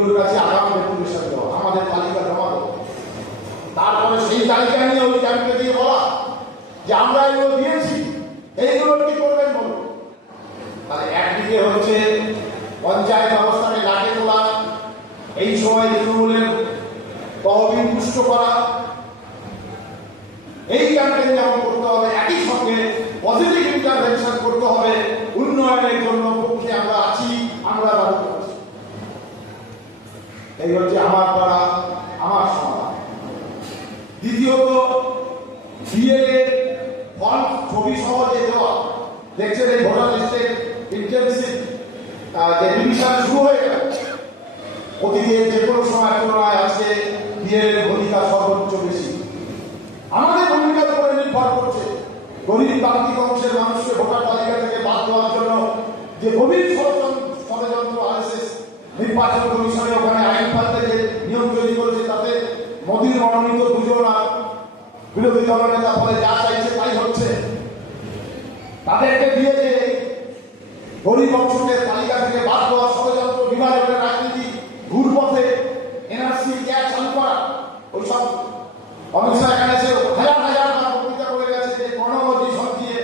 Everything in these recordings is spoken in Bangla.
বিডিওর কাছে আগাম ডেপুটেশন দেওয়া আমাদের তালিকা জমা দেওয়া তারপরে সেই তালিকা নিয়ে ওই ক্যাম্পে দিয়ে বলা, যে আমরা এগুলো দিয়েছি, এইগুলো কি করবেন বলুন তাহলে একদিকে হচ্ছে পঞ্চায়েত ব্যবস্থাকে লাটে তোলা, এই সময় তৃণমূলের তহবিল পুষ্ট করা, এই ক্যাম্পেইন যেমন করতে হবে। একই সঙ্গে পজিটিভ ইন্টারভেনশন করতে হবে উন্নয়নের জন্য পক্ষে আমরা আছি আমরা দাবি করছি এই হচ্ছে আমার পাড়া, আমার সমাধান দ্বিতীয়ত ছবি দেওয়া। দেখছেন এই ভোটার লিস্টের শুরু হয়ে গেল। যে কোনো সময় তুলনায় বিএলএর ভূমিকা সর্বোচ্চ বেশি। আমাদের ভূমিকার উপরে নির্ভর করছে। গরিব অংশের মানুষকে ভোটার তালিকা থেকে বাদ দেওয়ার জন্য যে গভীর ষড়যন্ত্র ষড়যন্ত্র নির্বাচন কমিশনে ওখানে আইন পাল্টে যে নিয়ম তৈরি করেছে তাতে মোদীর মনোনীত দুজন আর বিরোধী দলনেতা ফলে যা চাইছে তাই হচ্ছে। তাদেরকে দিয়ে গরিব অংশকে তালিকা থেকে বাদ দেওয়া ষড়যন্ত্র বিভাজনের রাজনীতি, ঘুরপথে এনআরসি গ্যাস চালু করা, ওইসব অমিত শাহ এখানে এসে হাজার হাজার বার বক্তৃতা করে গেছে যে ক্রোনোলজি সবজিয়ে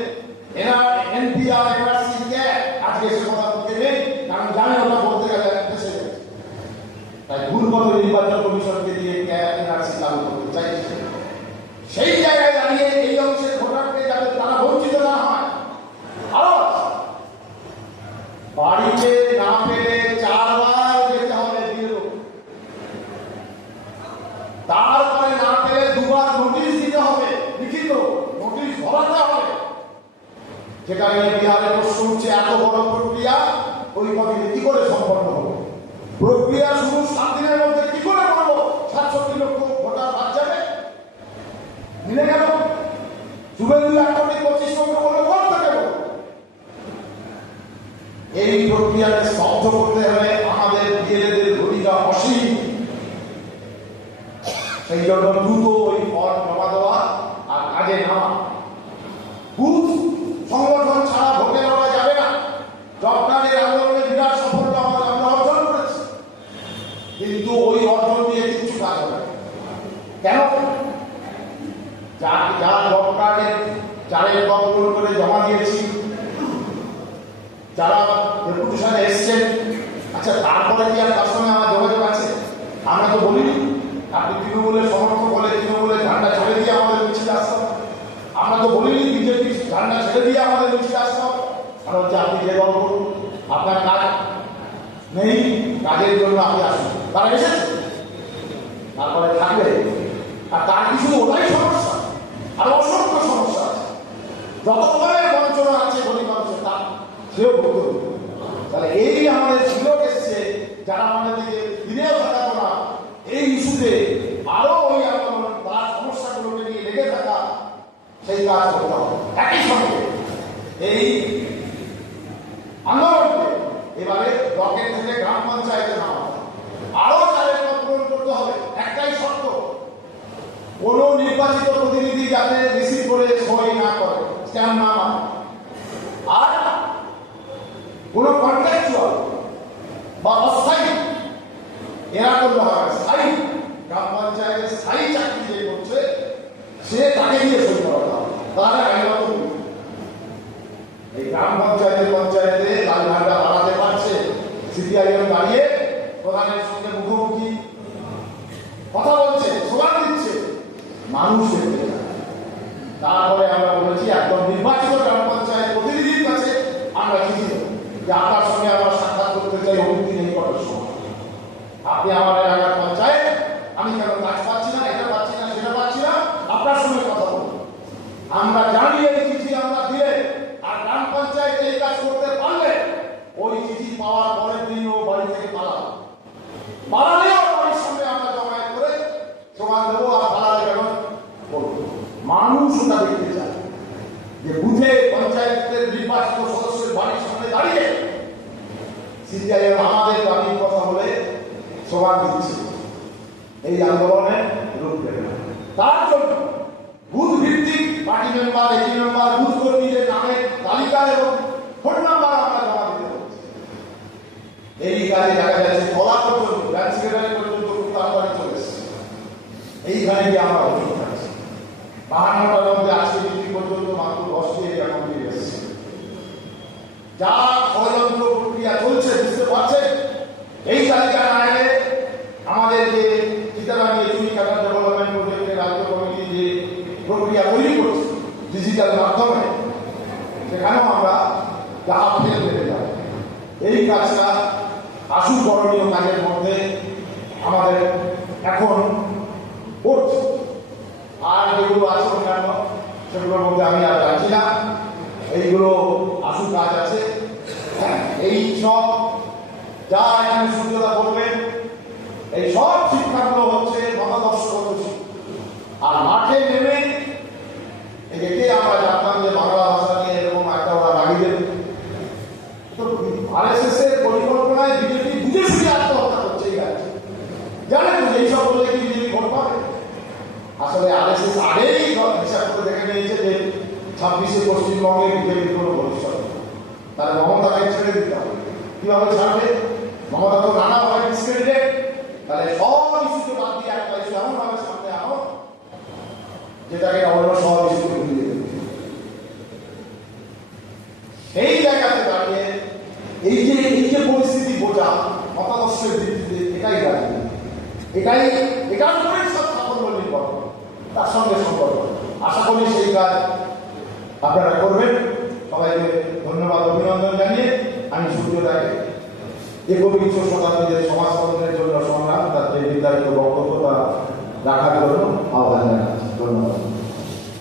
এনআর এনপিআর এনআরসি গ্যাস আজকে সে কথা বলতে নেই কারণ জানে ওটা বলতে গেলে ফেসে গেছে তাই ঘুরপথে নির্বাচন কমিশনকে দিয়ে এনআরসি চালু করতে চাইছে। সেই জায়গায় দাঁড়িয়ে এই অংশের ভোটারকে যাতে তারা বঞ্চিত না হয়। বাড়িতে না পেলে চারবার যেতে হবে তারপরে না পেলে দুবার নোটিশ দিতে হবে, লিখিত নোটিশ ধরাতে হবে। যেটা নিয়ে বিহারে প্রশ্ন উঠছে, এত বড় প্রক্রিয়া ওই কমিটি কি করে সম্পন্ন হবে প্রক্রিয়া শুরু সাত দিনের মধ্যে কি করে করব সাতষট্টি লক্ষ ভোটার বাদ যাবে মিলে কেন এক কোটি কোন? থেকে এই প্রক্রিয়াকে স্তব্ধ করতে হলে আমাদের বিএলএদের ভূমিকা অসীম। সেই জন্য দ্রুত ওই ফর্ম জমা দেওয়া আর কাজে নামা বুথ সংগঠন ছাড়া ভোটে লড়া যাবে না জব কার্ডের আন্দোলনে বিরাট সফলতা আমাদের আমরা অর্জন করেছি কিন্তু ওই অর্জন দিয়ে কিছু কাজ হবে না। কেন যা যা জব কার্ডের চারের পূরণ করে জমা দিয়েছি, যারা ডেপুটেশনে এসছেন আচ্ছা তারপরে কি আর তার সঙ্গে আমার যোগাযোগ আছে? আমরা তো বলিনি। আপনি তৃণমূলের সমর্থক বলে তৃণমূলের ঝান্ডা ছেড়ে দিয়ে আমাদের মিছিলে আসতাম আমরা তো বলিনি বিজেপি ঝান্ডা ছেড়ে দিয়ে আমাদের মিছিলে আসতাম কারণ হচ্ছে আপনি যে করুন, আপনার কাজ নেই, কাজের জন্য আপনি আসুন। তারা এসেছে। তারপরে থাকবে। আর তার কিছু ওটাই সমস্যা? আর অসংখ্য সমস্যা আছে। যত ধরনের বঞ্চনা আছে গরিব মানুষের, তা সেও ভুক্ত তাহলে এই আমাদের সুযোগ এসছে, যারা আমাদের এই ইস্যুতে আরও ওই আন্দোলন তার সমস্যাগুলোকে নিয়ে লেগে থাকা, সেই কাজ করতে হবে। একই সঙ্গে এই আন্দোলনকে এবারে ব্লকের থেকে গ্রাম পঞ্চায়েতে আরও কোন নির্বাচিত প্রতিনিধি যাতে রিসিভ করে সই না করে স্ট্যাম্প না মানে আর কোন কন্ট্রাকচুয়াল বা অস্থায়ী এরা করলে হবে। স্থায়ী, গ্রাম পঞ্চায়েতের স্থায়ী চাকরি যে করছে, সে তাকে দিয়ে সই করাতে হবে তাহলে আইনত ভূমিকা। এই গ্রাম পঞ্চায়েতের পঞ্চায়েতে লাল ঝান্ডা বাড়াতে পারছে সিপিআইএম দাঁড়িয়ে প্রধানের সঙ্গে মুখোমুখি কথা বলছে স্লোগান দিচ্ছে মানুষ দেখতে চায়। তারপরে আমরা বলেছি, একদম নির্বাচিত গ্রাম পঞ্চায়েত প্রতিনিধির কাছে আমরা যে আপনার সঙ্গে আমরা সাক্ষাৎ করতে চাই সময় আপনি আমার এলাকার পঞ্চায়েত, আমি কেন কাজ পাচ্ছি না, এটা পাচ্ছি না, সেটা পাচ্ছি না, আপনার সঙ্গে কথা আমরা জানি এই চিঠি আমরা দিয়ে আর গ্রাম পঞ্চায়েত এই কাজ করতে পারলে ওই চিঠি পাওয়ার পরের দিন ও বাড়ি থেকে পালাবে। পালালেও মানুষ ওটা দেখতে চায়। যে বুঝে পঞ্চায়েতের নির্বাচিত সদস্যের বাড়ির সামনে দাঁড়িয়ে সিপিআইএম আমাদের বাড়ির কথা বলে সভা দিচ্ছে। এই আন্দোলনে রূপ দেবে তার জন্য বুথ ভিত্তিক পার্টি মেম্বার এটি মেম্বার, বুথ কর্মীদের নামের তালিকা এবং ফোন নাম্বার আমরা জমা দিতে হচ্ছে এই কাজে দেখা যাচ্ছে, কলা পর্যন্ত ব্যাংক সেক্রেটারি পর্যন্ত খুব তাড়াতাড়ি চলেছে এইখানে গিয়ে আমরা বাহান্নটার মধ্যে আজকে ডিগ্রি পর্যন্ত মাত্র দশটি এটা কমপ্লিট এসেছে যা ষড়যন্ত্র প্রক্রিয়া চলছে, বুঝতে পারছেন? এই তালিকা না এলে আমাদের যে চিতারানি চুরি কাটার ডেভেলপমেন্ট প্রজেক্টের রাজ্য কমিটি যে প্রক্রিয়া তৈরি করছে মাধ্যমে, সেখানেও আমরা যাহা ফেল পেতে যাব। এই কাজটা আশু করণীয় কাজের মধ্যে আমাদের এখন করছে। আর যেগুলো আছে অন্যান্য সেগুলোর মধ্যে আমি আর যাচ্ছি না। এইগুলো আশু কাজ আছে। এই সব যা এখানে সূর্যতা করবেন এই সব শিক্ষাগুলো হচ্ছে মতাদর্শগত শিক্ষা আর মাঠে নেমে এই যে কে আমরা জানতাম যে বাংলা ভাষা নিয়ে এরকম একটা ওরা লাগিয়ে দেবে তো আরএসএস এর পরিকল্পনায় বিজেপি বুঝে শুনে আত্মহত্যা করছে এই রাজ্যে জানেন তো যে এইসব বলে কি বিজেপি ভোট পাবে আসলে আরএসএস আগেই হিসাব করে দেখে নিয়েছে যে ছাব্বিশে পশ্চিমবঙ্গে বিজেপির কোনো ভবিষ্যৎ। তাহলে মমতাকে ছেড়ে দিতে হবে? কীভাবে ছাড়বে? মমতা তো নানাভাবে ডিসক্রেডিটেড তাহলে সব ইস্যুকে বাদ দিয়ে একটা ইস্যু এমনভাবে সামনে আনো যেটাকে অন্য সব ইস্যুকে ভুলিয়ে দেবে। সেই জায়গাতে দাঁড়িয়ে এই যে এই যে পরিস্থিতি বোঝা মতাদর্শের ভিত্তিতে এটাই দাঁড়িয়ে। এটাই, এটার উপরেই সব সাফল্য নির্ভর করে। তার সঙ্গে সম্পর্ক। আশা করি সেই কাজ আপনারা করবেন। সবাইকে ধন্যবাদ, অভিনন্দন জানিয়ে আমি সূর্যদাকে একবিংশ শতাব্দীতে সমাজ